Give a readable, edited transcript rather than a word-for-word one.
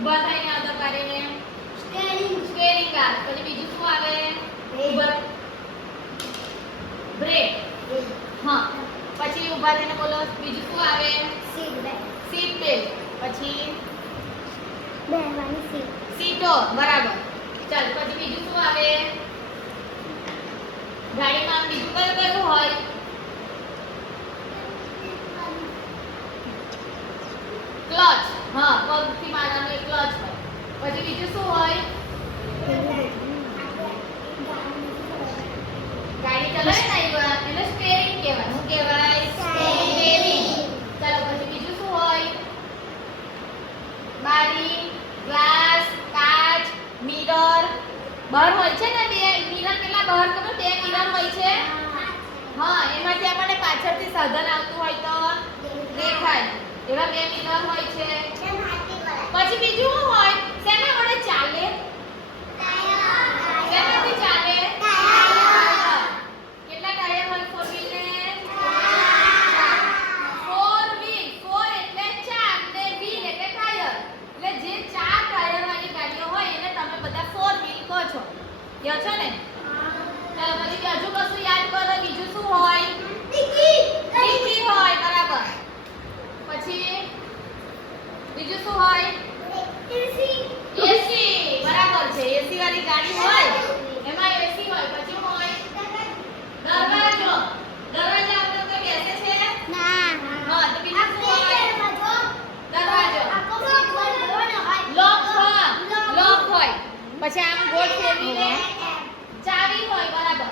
ઊભા થઈને આગળ પાડીને સ્ટેરિંગ કાર. પછી બીજું શું આવે? ઊભા બ્રેક. હા. પછી ઊભા થઈને બોલો બીજું શું આવે? Seat belt. પછી સીટો. બરાબર. ચાલ પછી બીજું શું આવે? ગાડીમાં બીજું કયું હોય? ક્લચ. હા, પગથી મારવાનું એક ક્લચ હોય. પછી બીજું શું હોય? ગાડી ચલાવે ને એટલે સ્ટીયરિંગ કહેવાય. શું કહેવાય? સ્ટીયરિંગ. ચાલો પછી બીજું શું હોય? બારી, ગ્લાસ, કાચ, મિરર. બહાર હોય છે ને બે મિરર. કેટલા બહાર ખબર? બે મિરર હોય છે. હા, એમાંથી આપણને પાછળથી સાધન આવતું હોય તો દેખાય. એવા બે મિરર હોય છે. પછી બીજું શું હોય? શેના વડે ચાલે? શેનાથી ચાલે? કેટલા ટાયર હોય ફોર વ્હીલ ને? Four wheel. ફોર એટલે 4 ને વ્હીલ એટલે ટાયર. એટલે જે 4 ટાયર વાળી ગાડીઓ હોય એને તમે બધા ફોર વ્હીલ કહો છો. યો છો ને? ચાલો પછી હજુ કશું યાદ કરો. બીજું શું હોય? ડિક્કી હોય. બરાબર. પછી બીજું શું હોય? એસી. બરાબર છે. એસી વાળી ગાડી હોય એમાં એસી હોય. પછી શું હોય? દરવાજો. દરવાજા અંદર કોઈ બેસે છે? હા, તો બીજું શું હોય? દરવાજો. લોક. હા, લોક હોય. પછી આમ ગોળ ફેરવીને ચાવી હોય. બરાબર.